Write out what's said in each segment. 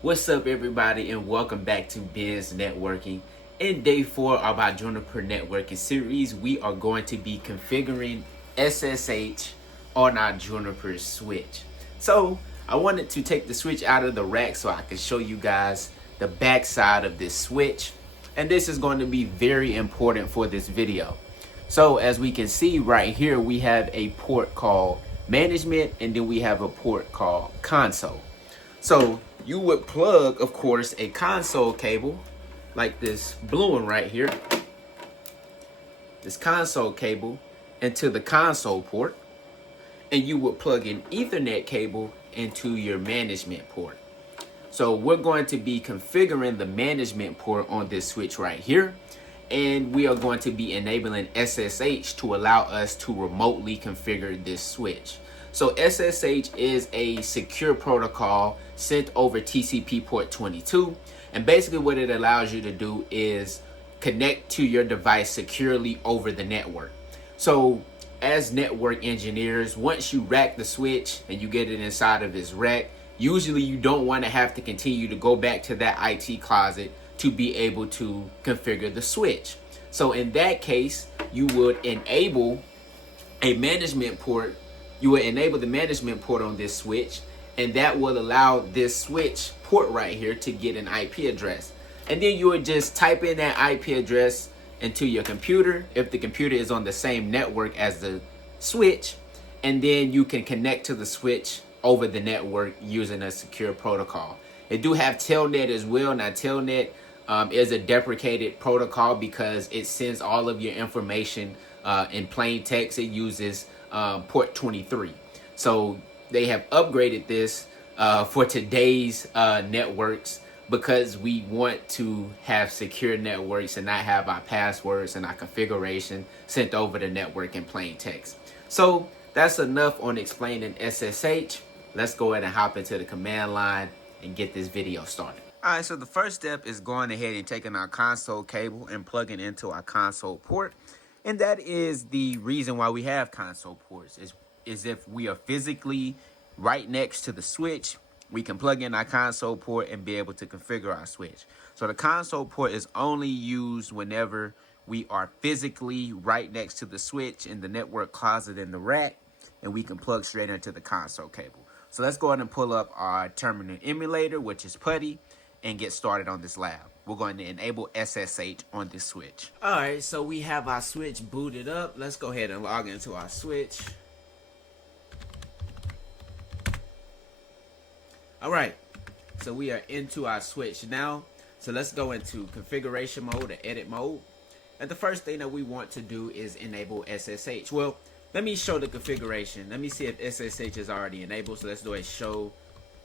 What's up, everybody, and welcome back to Biz Networking. In day 4 of our Juniper Networking series, we are going to be configuring SSH on our Juniper switch. So I wanted to take the switch out of the rack so I can show you guys the back side of this switch. And this is going to be very important for this video. So as we can see right here, we have a port called management, and then we have a port called console. So you would plug, of course, a console cable like this blue one right here, this console cable, into the console port, and you would plug an Ethernet cable into your management port. So we're going to be configuring the management port on this switch right here, and we are going to be enabling SSH to allow us to remotely configure this switch. So SSH is a secure protocol sent over TCP port 22. And basically what it allows you to do is connect to your device securely over the network. So as network engineers, once you rack the switch and you get it inside of this rack, usually you don't want to have to continue to go back to that IT closet to be able to configure the switch. So in that case, you would enable a management port. You would enable the management port on this switch, and that will allow this switch port right here to get an IP address. And then you would just type in that IP address into your computer if the computer is on the same network as the switch, and then you can connect to the switch over the network using a secure protocol. It do have Telnet as well. Now Telnet is a deprecated protocol because it sends all of your information in plain text. It uses port 23. So they have upgraded this for today's networks because we want to have secure networks and not have our passwords and our configuration sent over the network in plain text. So that's enough on explaining SSH. Let's go ahead and hop into the command line and get this video started. All right, so the first step is going ahead and taking our console cable and plugging into our console port. And that is the reason why we have console ports, is if we are physically right next to the switch, we can plug in our console port and be able to configure our switch. So the console port is only used whenever we are physically right next to the switch in the network closet in the rack, and we can plug straight into the console cable. So let's go ahead and pull up our terminal emulator, which is PuTTY, and get started on this lab. We're going to enable SSH on this switch. All right, so we have our switch booted up. Let's go ahead and log into our switch. All right, so we are into our switch now. So let's go into configuration mode or edit mode. And the first thing that we want to do is enable SSH. Well, let me show the configuration. Let me see if SSH is already enabled. So let's do a show,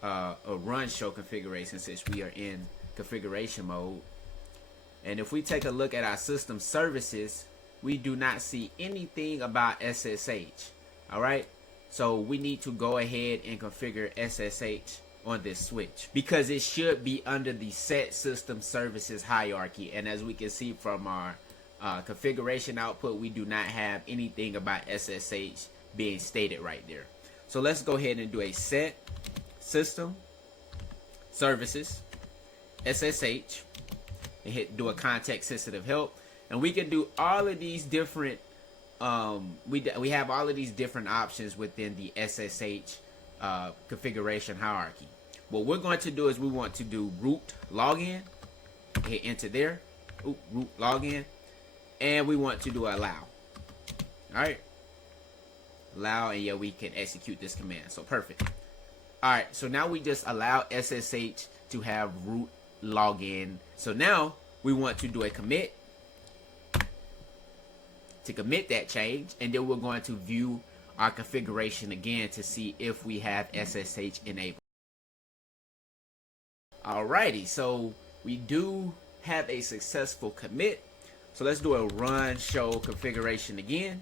a run show configuration since we are in configuration mode. And if we take a look at our system services, we do not see anything about SSH. All right, so we need to go ahead and configure SSH on this switch because it should be under the set system services hierarchy. And as we can see from our configuration output, we do not have anything about SSH being stated right there. So let's go ahead and do a set system services SSH and do a context sensitive help, and we can do all of these different we have all of these different options within the SSH configuration hierarchy. What we're going to do is we want to do root login, hit enter there, root login, and we want to do allow. All right, allow, and yeah, we can execute this command. So perfect. All right, so now we just allow SSH to have root login. So now we want to do a commit to commit that change, and then we're going to view our configuration again to see if we have SSH enabled. Alrighty, so we do have a successful commit. So let's do a run show configuration again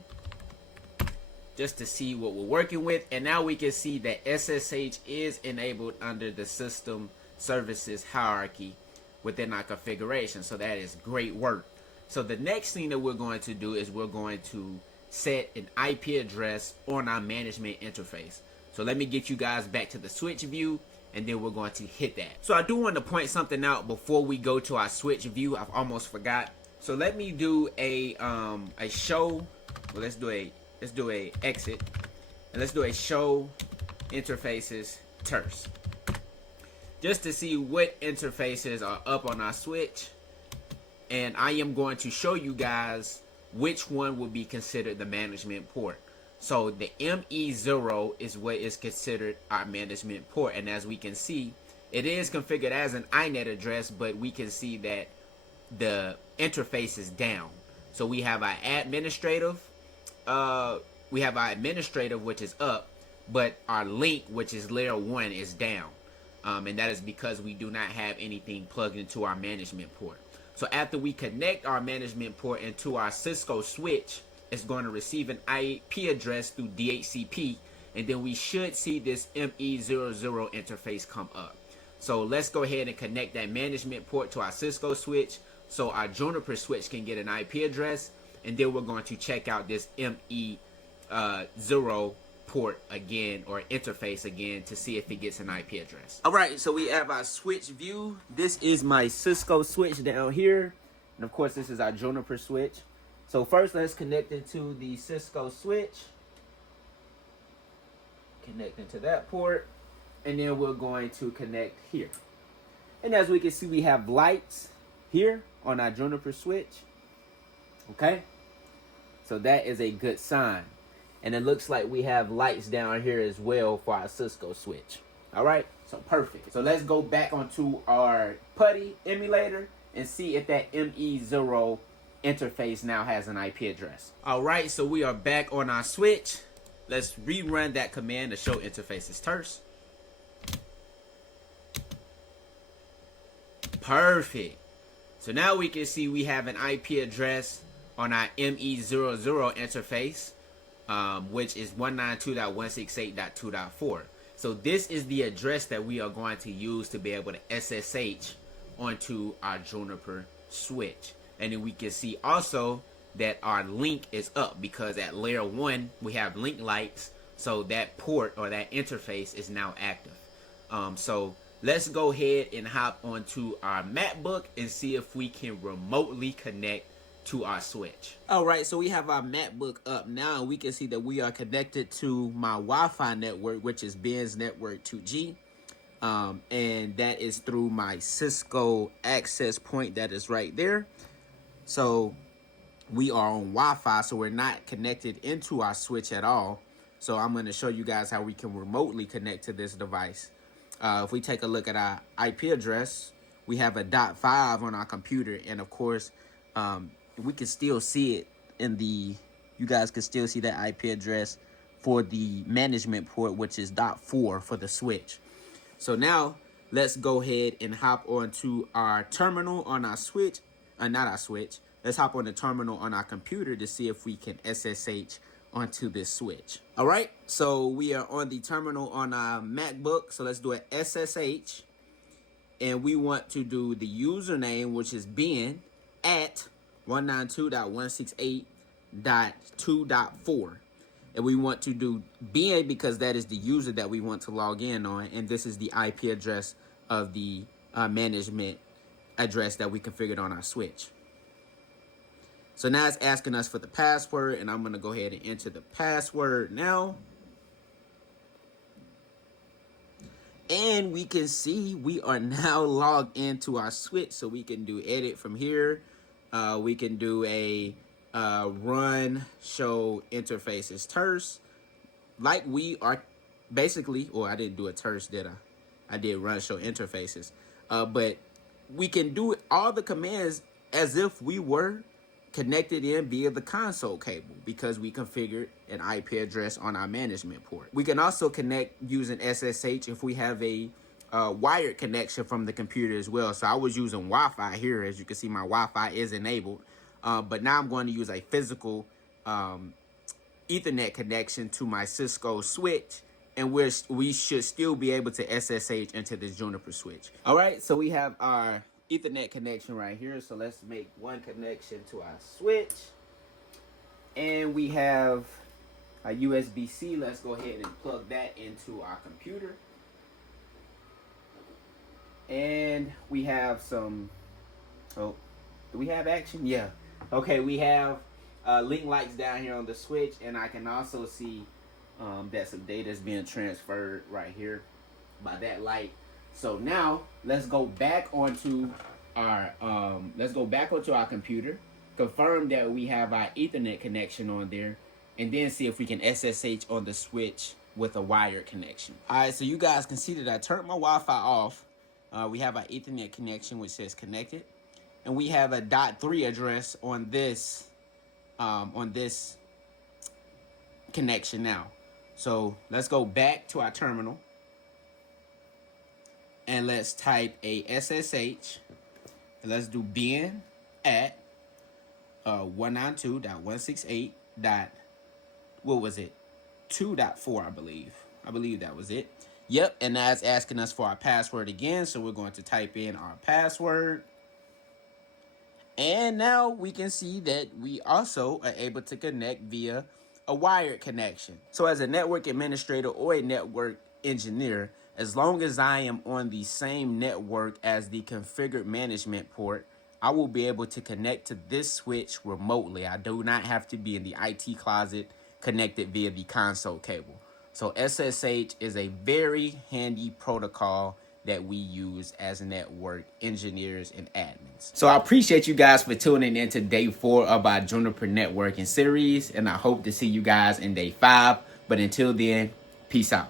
just to see what we're working with. And now we can see that SSH is enabled under the system services hierarchy within our configuration. So that is great work. So the next thing that we're going to do is we're going to set an IP address on our management interface. So let me get you guys back to the switch view and then we're going to hit that. So I do want to point something out before we go to our switch view. I've almost forgot. So let me do a show. Well, let's do a exit, and let's do a show interfaces terse, just to see what interfaces are up on our switch. And I am going to show you guys which one would be considered the management port. So the ME0 is what is considered our management port, and as we can see, it is configured as an INET address, but we can see that the interface is down. So we have our administrative, which is up, but our link, which is layer 1, is down. And that is because we do not have anything plugged into our management port. So after we connect our management port into our Cisco switch, it's going to receive an IP address through DHCP, and then we should see this ME00 interface come up. So let's go ahead and connect that management port to our Cisco switch so our Juniper switch can get an IP address, and then we're going to check out this ME0 port again, or interface again, to see if it gets an IP address. All right, so we have our switch view. This is my Cisco switch down here, and of course this is our Juniper switch. So first, let's connect into the Cisco switch. Connect into that port, and then we're going to connect here. And as we can see, we have lights here on our Juniper switch. Okay, so that is a good sign. And it looks like we have lights down here as well for our Cisco switch. All right, so perfect. So let's go back onto our PuTTY emulator and see if that ME0 interface now has an IP address. All right, so we are back on our switch. Let's rerun that command to show interfaces terse. Perfect. So now we can see we have an IP address on our ME00 interface, which is 192.168.2.4. So this is the address that we are going to use to be able to SSH onto our Juniper switch. And then we can see also that our link is up, because at layer 1 we have link lights, so that port or that interface is now active. So let's go ahead and hop onto our MacBook and see if we can remotely connect to our switch. All right, so we have our MacBook up now. We can see that we are connected to my Wi-Fi network, which is Ben's Network 2G. And that is through my Cisco access point that is right there. So we are on Wi-Fi, so we're not connected into our switch at all. So I'm going to show you guys how we can remotely connect to this device. If we take a look at our IP address, we have a .5 on our computer, and of course, we can still see it in the, you guys can still see that IP address for the management port, which is .4 for the switch. So now let's go ahead and hop onto our terminal on our switch. Not our switch. Let's hop on the terminal on our computer to see if we can SSH onto this switch. All right, so we are on the terminal on our MacBook. So let's do an SSH, and we want to do the username, which is Ben at 192.168.2.4. And we want to do Ben because that is the user that we want to log in on, and this is the IP address of the management address that we configured on our switch. So now it's asking us for the password, and I'm going to go ahead and enter the password now. And we can see we are now logged into our switch, so we can do edit from here. We can do a run show interfaces terse, like we are basically, or I didn't do a terse, did I? I did run show interfaces, but we can do all the commands as if we were connected in via the console cable, because we configured an IP address on our management port. We can also connect using SSH if we have a wired connection from the computer as well. So I was using Wi-Fi here. As you can see, my Wi-Fi is enabled, but now I'm going to use a physical Ethernet connection to my Cisco switch, and we should still be able to SSH into this Juniper switch. All right, so we have our Ethernet connection right here. So let's make one connection to our switch, and we have a USB-C. Let's go ahead and plug that into our computer. And we have some, oh, do we have action? Yeah. Okay, we have link lights down here on the switch, and I can also see that some data is being transferred right here by that light. So now let's go back onto our computer, confirm that we have our Ethernet connection on there, and then see if we can SSH on the switch with a wired connection. All right, so you guys can see that I turned my Wi-Fi off. We have our Ethernet connection which says connected, and we have a .3 address on this connection now. So let's go back to our terminal and let's type a SSH. And let's do bin at 192.168. What was it? 2.4, I believe. I believe that was it. Yep, and now it's asking us for our password again, so we're going to type in our password. And now we can see that we also are able to connect via a wired connection. So as a network administrator or a network engineer, as long as I am on the same network as the configured management port, I will be able to connect to this switch remotely. I do not have to be in the IT closet connected via the console cable. So SSH is a very handy protocol that we use as network engineers and admins. So I appreciate you guys for tuning in to day 4 of our Juniper Networking series, and I hope to see you guys in day 5. But until then, peace out.